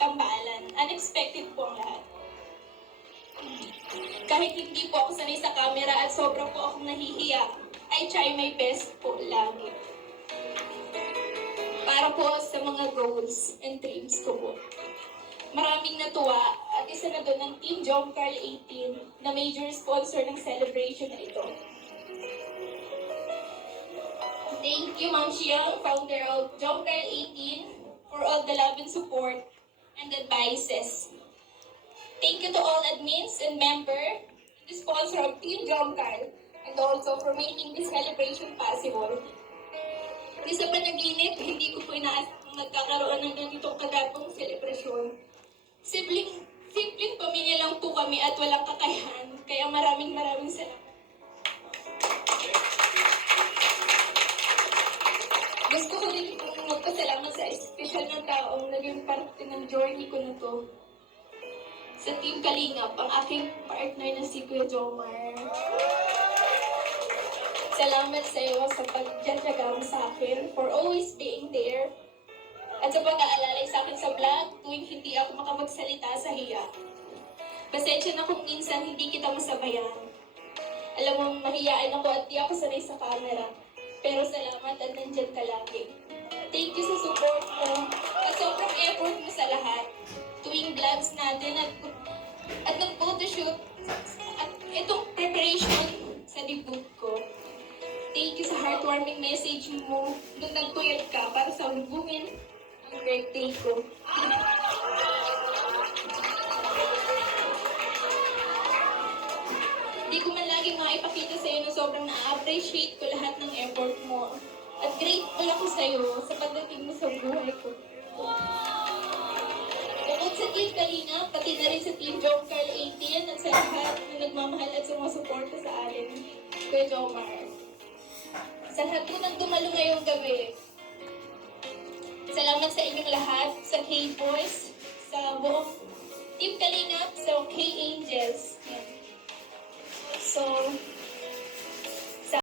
tambalan. Unexpected po ang lahat. Kahit hindi po ako sanay sa camera at sobra po akong nahihiya, I try my best po lagi. Para po sa mga goals and dreams ko po. Maraming natuwa at isa na doon ang Team Jom Carl 18 na major sponsor ng celebration na ito. Thank you, Ma'am Xiang, founder of Jom Carl 18, for all the love and support and advices. Thank you to all admins and members, the sponsor of Team Jom Carl, and also for making this celebration possible. Hindi sa panaginip, hindi ko po inaasang magkakaroon ng ganitong kagapong selebrasyon. Simpleng pamilya lang po kami at walang kakayahan, kaya maraming salamat. Gusto ko rin pong magpasalamat sa espesyal na taong naging parte ng journey ko na to. Sa Team Kalingap, ang aking partner na si Kuya Jomar. Salamat sa iyo sa pagdadyaga mo sa akin, for always being there, at sa pag-aalalay sa akin sa vlog tuwing hindi ako makapagsalita sa hiya. Pasensya na kung minsan hindi kita masabayan. Alam mo, mahiyain ako at di ako sanay sa camera. Pero salamat at nandyan ka lagi. Thank you sa support mo at sobrang effort mo sa lahat. Tuwing vlogs natin at nag-photoshoot at itong preparation sa debut ko. Thank you sa heartwarming message mo nung nagtuyot ka para sa ulubungin ang birthday ko. Di ko man lagi maipakita sa iyo na sobrang na-appreciate ko lahat ng effort mo. At grateful ako sa iyo sa pagdating mo sa buhay ko. Bukod sa Team Kalinga, pati na rin sa Team Jom Carl 18 at sa lahat na nagmamahal at sumusuporta sa atin, Kuya Jomar. Sa lahat po ng dumalo ngayong gabi, salamat sa inyong lahat, sa K-Boys, sa buong Team Kalingap, sa K-Angels.